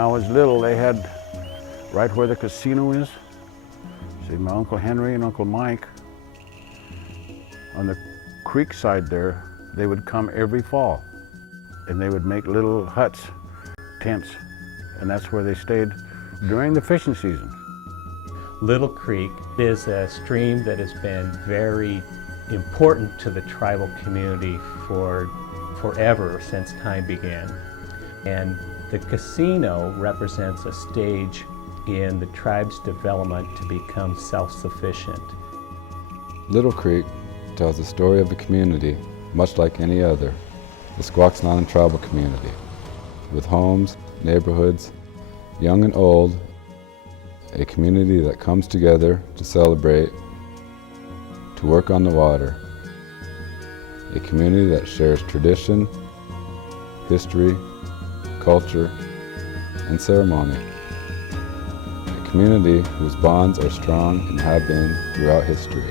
I was little, they had, right where the casino is, see my Uncle Henry and Uncle Mike, on the creek side there, they would come every fall. And they would make little huts, tents, and that's where they stayed during the fishing season. Little Creek is a stream that has been very important to the tribal community for forever, since time began. And the casino represents a stage in the tribe's development to become self-sufficient. Little Creek tells the story of the community, much like any other, the Squaxin Island tribal community, with homes, neighborhoods, young and old, a community that comes together to celebrate, to work on the water, a community that shares tradition, history, culture, and ceremony, a community whose bonds are strong and have been throughout history.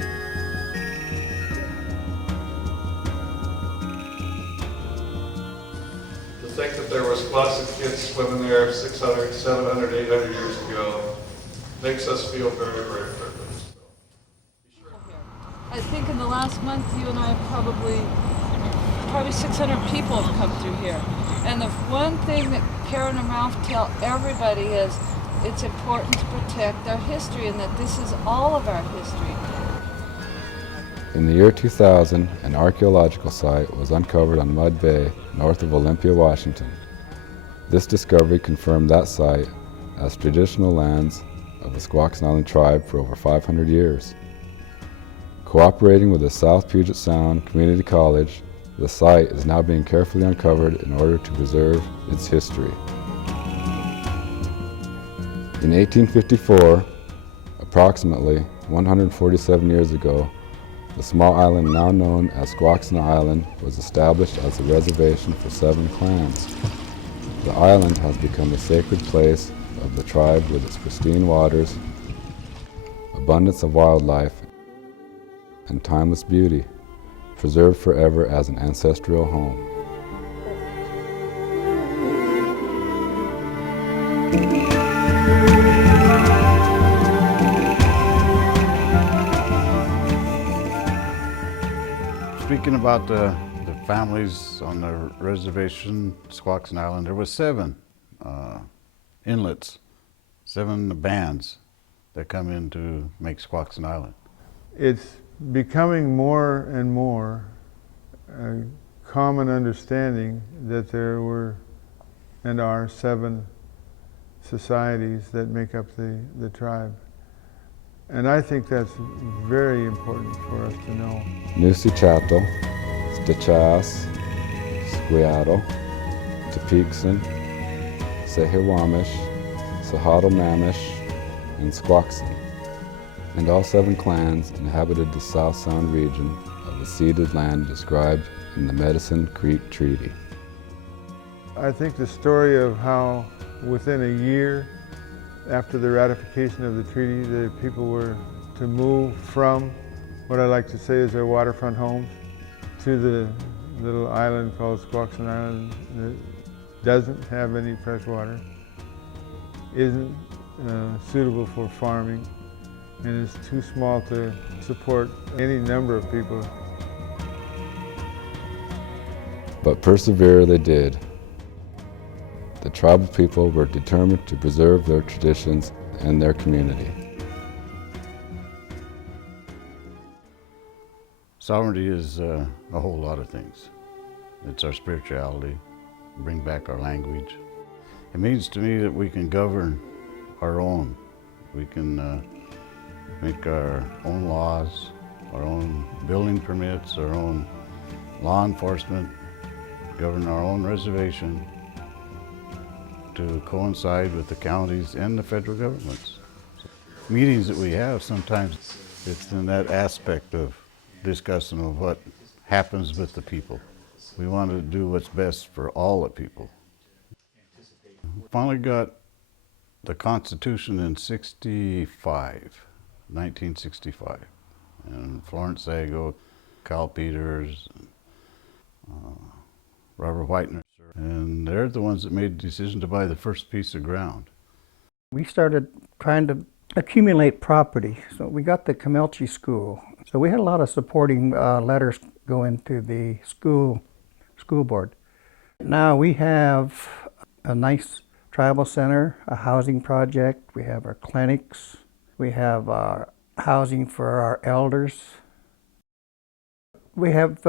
To think that there was lots of kids swimming there 600, 700, 800 years ago makes us feel very, very privileged. I think in the last month, you and I have probably 600 people have come through here. And the one thing that Karen and Ralph tell everybody is it's important to protect our history and that this is all of our history. In the year 2000, an archaeological site was uncovered on Mud Bay, north of Olympia, Washington. This discovery confirmed that site as traditional lands of the Squaxin Island Tribe for over 500 years. Cooperating with the South Puget Sound Community College, the site is now being carefully uncovered in order to preserve its history. In 1854, approximately 147 years ago, the small island now known as Squaxin Island was established as a reservation for 7 clans. The island has become a sacred place of the tribe with its pristine waters, abundance of wildlife, and timeless beauty, preserved forever as an ancestral home. Speaking about the families on the reservation, Squaxin Island, there was 7 inlets, 7 bands that come in to make Squaxin Island. It's becoming more and more a common understanding that there were and are 7 societies that make up the tribe. And I think that's very important for us to know. Nusi Chattel, Stichas, Squato, Tepixen, Sehewamish, Sahadomamish, and Squaxin, and all 7 clans inhabited the South Sound region of the ceded land described in the Medicine Creek Treaty. I think the story of how within a year after the ratification of the treaty, the people were to move from what I like to say is their waterfront homes to the little island called Squaxin Island that doesn't have any fresh water, isn't suitable for farming, and is too small to support any number of people. But persevere they did. The tribal people were determined to preserve their traditions and their community. Sovereignty is a whole lot of things. It's our spirituality, bring back our language. It means to me that we can govern our own. We can make our own laws, our own building permits, our own law enforcement, govern our own reservation to coincide with the counties and the federal governments. Meetings that we have, sometimes it's in that aspect of discussing of what happens with the people. We want to do what's best for all the people. Finally got the Constitution in 1965. And Florence Sago, Cal Peters, Robert Whitener served. And they're the ones that made the decision to buy the first piece of ground. We started trying to accumulate property. So we got the Camelchi School. So we had a lot of supporting letters go into the school board. Now we have a nice tribal center, a housing project. We have our clinics. We have our housing for our elders. We have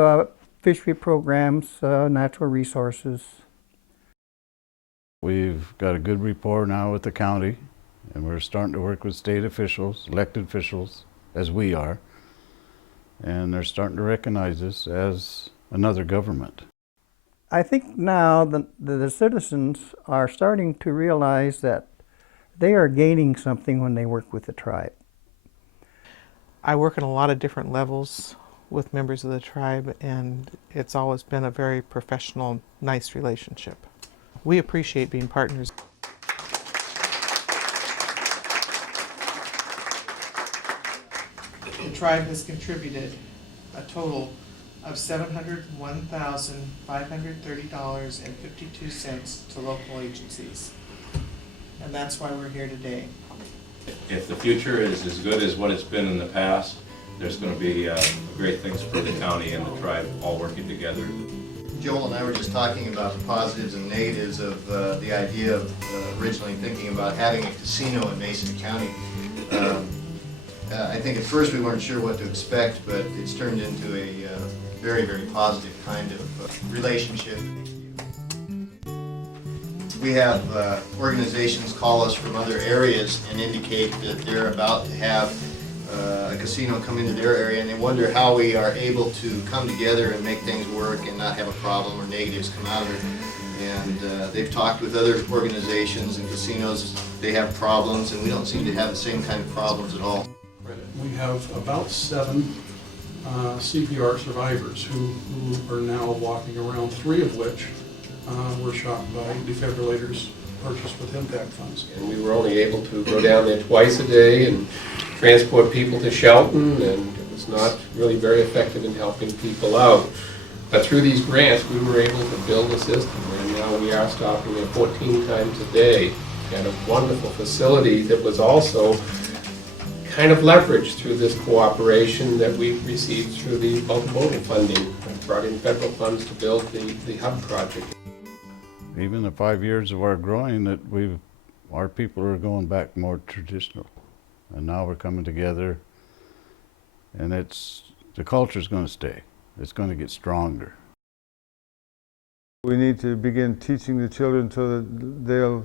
fishery programs, natural resources. We've got a good rapport now with the county, and we're starting to work with state officials, elected officials, as we are, and they're starting to recognize us as another government. I think now the citizens are starting to realize that they are gaining something when they work with the tribe. I work on a lot of different levels with members of the tribe, and it's always been a very professional, nice relationship. We appreciate being partners. The tribe has contributed a total of $701,530.52 to local agencies. And that's why we're here today. If the future is as good as what it's been in the past, there's going to be great things for the county and the tribe all working together. Joel and I were just talking about the positives and negatives of the idea of originally thinking about having a casino in Mason County. I think at first we weren't sure what to expect, but it's turned into a very, very positive kind of relationship. We have organizations call us from other areas and indicate that they're about to have a casino come into their area, and they wonder how we are able to come together and make things work and not have a problem or negatives come out of it. And they've talked with other organizations and casinos. They have problems, and we don't seem to have the same kind of problems at all. We have about 7 CPR survivors who are now walking around, 3 of which were shot by defibrillators purchased with impact funds. And we were only able to go down there twice a day and transport people to Shelton, and it was not really very effective in helping people out. But through these grants, we were able to build a system, and now we are stopping there 14 times a day at a wonderful facility that was also kind of leveraged through this cooperation that we received through the multimodal funding. We brought in federal funds to build the hub project. Even the 5 years of our growing, that our people are going back more traditional, and now we're coming together, and the culture's going to stay. It's going to get stronger. We need to begin teaching the children so that they'll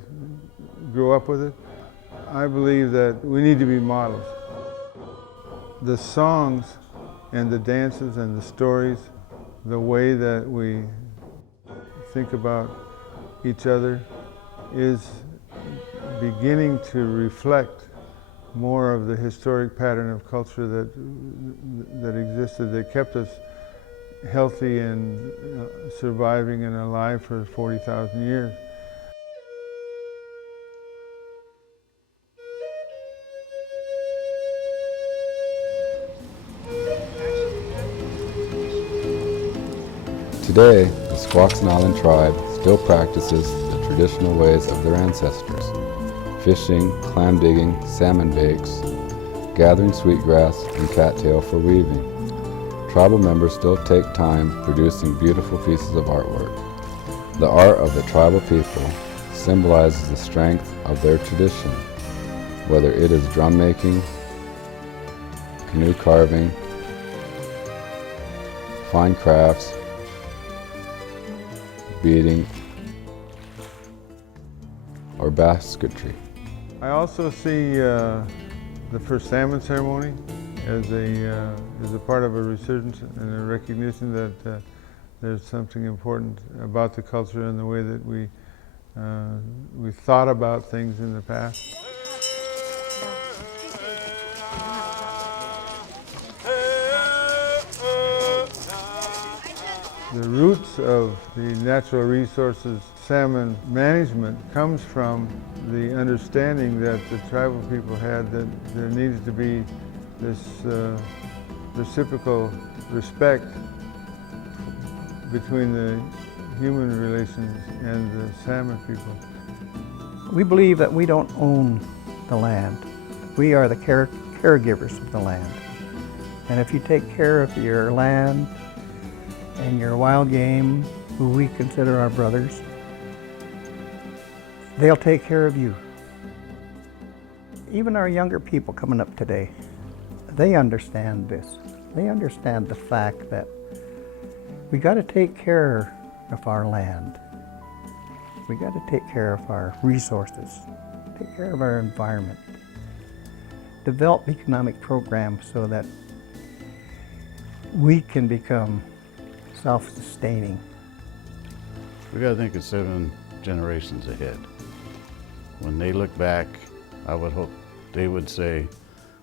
grow up with it. I believe that we need to be models. The songs and the dances and the stories, the way that we think about each other is beginning to reflect more of the historic pattern of culture that existed, that kept us healthy and surviving and alive for 40,000 years. Today, the Squaxin Island Tribe still practices the traditional ways of their ancestors: fishing, clam digging, salmon bakes, gathering sweetgrass, and cattail for weaving. Tribal members still take time producing beautiful pieces of artwork. The art of the tribal people symbolizes the strength of their tradition, whether it is drum making, canoe carving, fine crafts, beading, or basketry. I also see the first salmon ceremony as a part of a resurgence and a recognition that there's something important about the culture and the way that we thought about things in the past. The roots of the natural resources salmon management comes from the understanding that the tribal people had that there needed to be this reciprocal respect between the human relations and the salmon people. We believe that we don't own the land. We are the caregivers of the land. And if you take care of your land and your wild game, who we consider our brothers, they'll take care of you. Even our younger people coming up today, they understand this. They understand the fact that we got to take care of our land. We got to take care of our resources, take care of our environment, develop economic programs so that we can become self-sustaining. We got to think of 7 generations ahead. When they look back, I would hope they would say,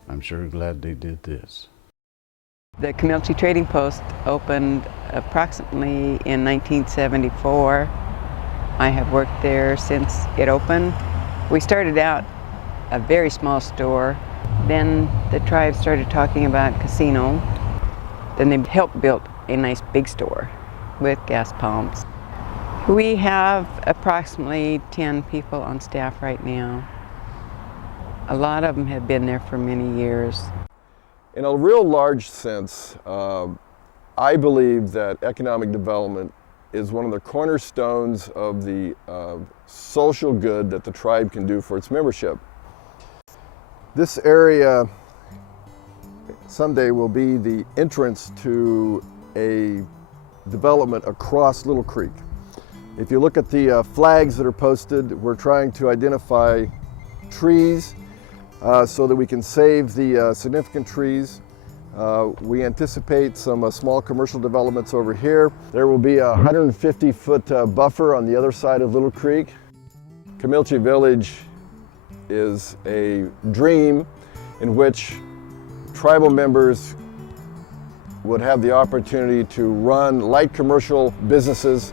I'm sure glad they did this. The Camilchi Trading Post opened approximately in 1974. I have worked there since it opened. We started out a very small store. Then the tribe started talking about casino. Then they helped build a nice big store with gas pumps. We have approximately 10 people on staff right now. A lot of them have been there for many years. In a real large sense, I believe that economic development is one of the cornerstones of the social good that the tribe can do for its membership. This area someday will be the entrance to a development across Little Creek. If you look at the flags that are posted, we're trying to identify trees so that we can save the significant trees. We anticipate some small commercial developments over here. There will be a 150-foot buffer on the other side of Little Creek. Camilchi Village is a dream in which tribal members would have the opportunity to run light commercial businesses,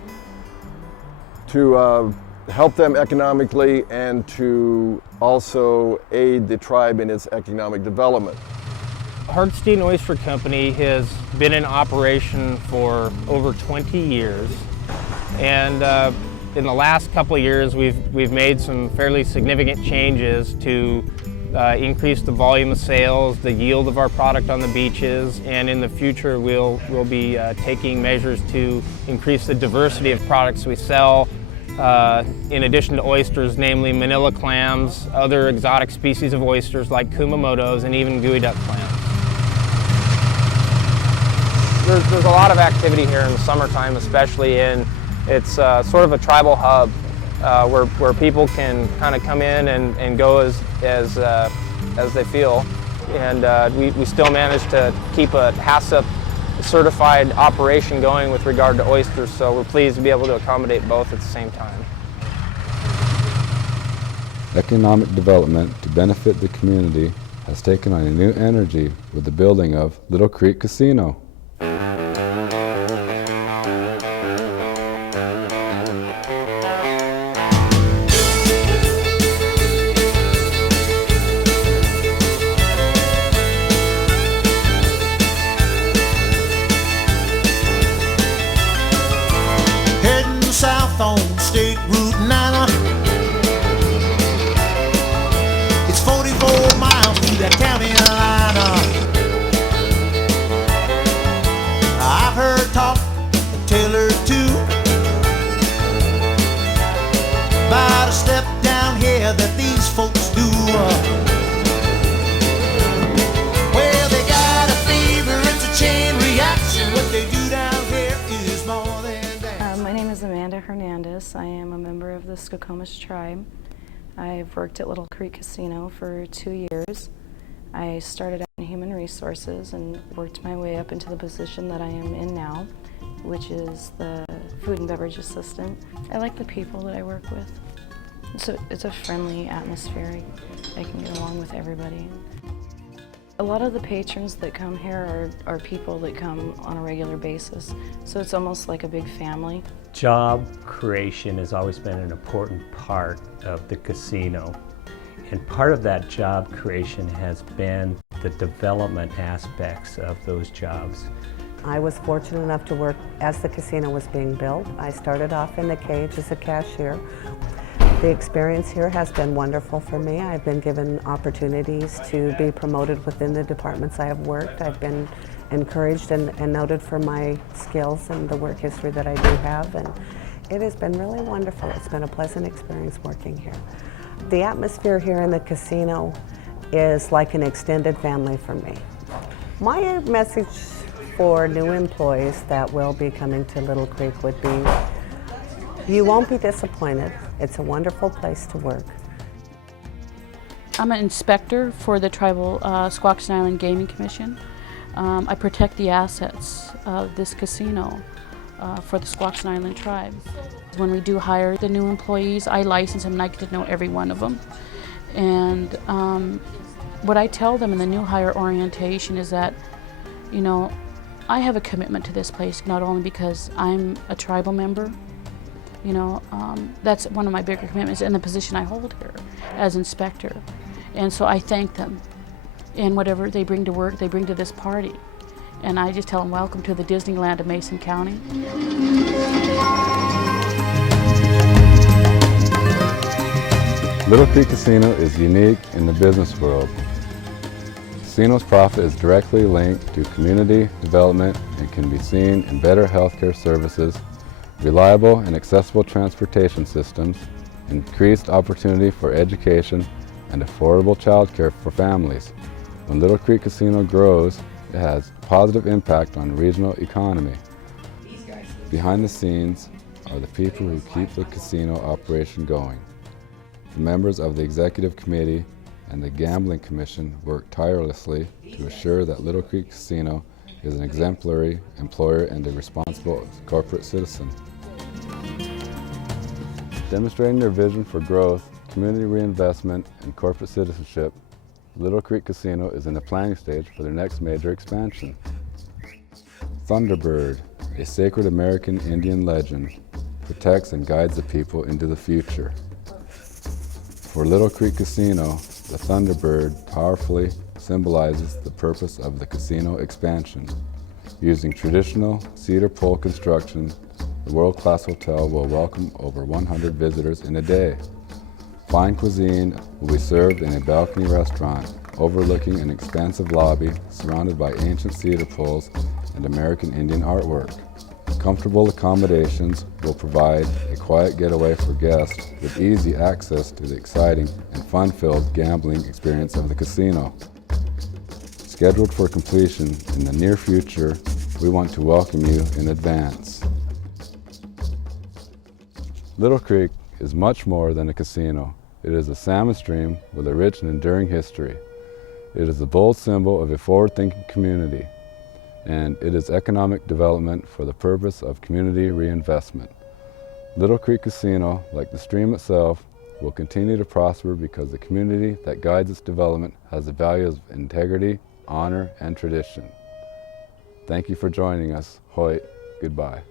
to help them economically, and to also aid the tribe in its economic development. Hartstein Oyster Company has been in operation for over 20 years, and in the last couple of years we've made some fairly significant changes to increase the volume of sales, the yield of our product on the beaches, and in the future we'll be taking measures to increase the diversity of products we sell, in addition to oysters, namely manila clams, other exotic species of oysters like kumamotos, and even geoduck clams. There's a lot of activity here in the summertime, especially, and it's sort of a tribal hub where people can kind of come in and go as they feel, and we still manage to keep a HACCP certified operation going with regard to oysters, so we're pleased to be able to accommodate both at the same time. Economic development to benefit the community has taken on a new energy with the building of Little Creek Casino. South on State Route 9. It's 44 miles to the county line. I've heard talk, a tale or two, about a step down here that these folks do. Well, they got a fever, it's a chain reaction. What they do down here is more than my name is Amanda Hernandez. I am a member of the Squaxin Tribe. I've worked at Little Creek Casino for 2 years. I started out in human resources and worked my way up into the position that I am in now, which is the food and beverage assistant. I like the people that I work with. It's a friendly atmosphere. I can get along with everybody. A lot of the patrons that come here are people that come on a regular basis, so it's almost like a big family. Job creation has always been an important part of the casino, and part of that job creation has been the development aspects of those jobs. I was fortunate enough to work as the casino was being built. I started off in the cage as a cashier. The experience here has been wonderful for me. I've been given opportunities to be promoted within the departments I have worked. I've been encouraged and noted for my skills and the work history that I do have, and it has been really wonderful. It's been a pleasant experience working here. The atmosphere here in the casino is like an extended family for me. My message for new employees that will be coming to Little Creek would be, you won't be disappointed. It's a wonderful place to work. I'm an inspector for the Tribal Squaxin Island Gaming Commission. I protect the assets of this casino for the Squaxin Island Tribe. When we do hire the new employees, I license them and I get to know every one of them. And what I tell them in the new hire orientation is that, you know, I have a commitment to this place, not only because I'm a tribal member, you know, that's one of my bigger commitments in the position I hold here as inspector. And so I thank them. And whatever they bring to work, they bring to this party. And I just tell them, welcome to the Disneyland of Mason County. Little Creek Casino is unique in the business world. Casino's profit is directly linked to community development and can be seen in better healthcare services, reliable and accessible transportation systems, increased opportunity for education, and affordable childcare for families. When Little Creek Casino grows, it has a positive impact on the regional economy. Behind the scenes are the people who keep the casino operation going. The members of the Executive Committee and the Gambling Commission work tirelessly to assure that Little Creek Casino is an exemplary employer and a responsible corporate citizen. Demonstrating their vision for growth, community reinvestment, and corporate citizenship, Little Creek Casino is in the planning stage for their next major expansion. Thunderbird, a sacred American Indian legend, protects and guides the people into the future. For Little Creek Casino, the Thunderbird powerfully symbolizes the purpose of the casino expansion. Using traditional cedar pole construction, the world-class hotel will welcome over 100 visitors in a day. Fine cuisine will be served in a balcony restaurant overlooking an expansive lobby surrounded by ancient cedar poles and American Indian artwork. Comfortable accommodations will provide a quiet getaway for guests with easy access to the exciting and fun-filled gambling experience of the casino. Scheduled for completion in the near future, we want to welcome you in advance. Little Creek is much more than a casino. It is a salmon stream with a rich and enduring history. It is a bold symbol of a forward-thinking community, and it is economic development for the purpose of community reinvestment. Little Creek Casino, like the stream itself, will continue to prosper because the community that guides its development has the values of integrity, honor, and tradition. Thank you for joining us. Hoyt, goodbye.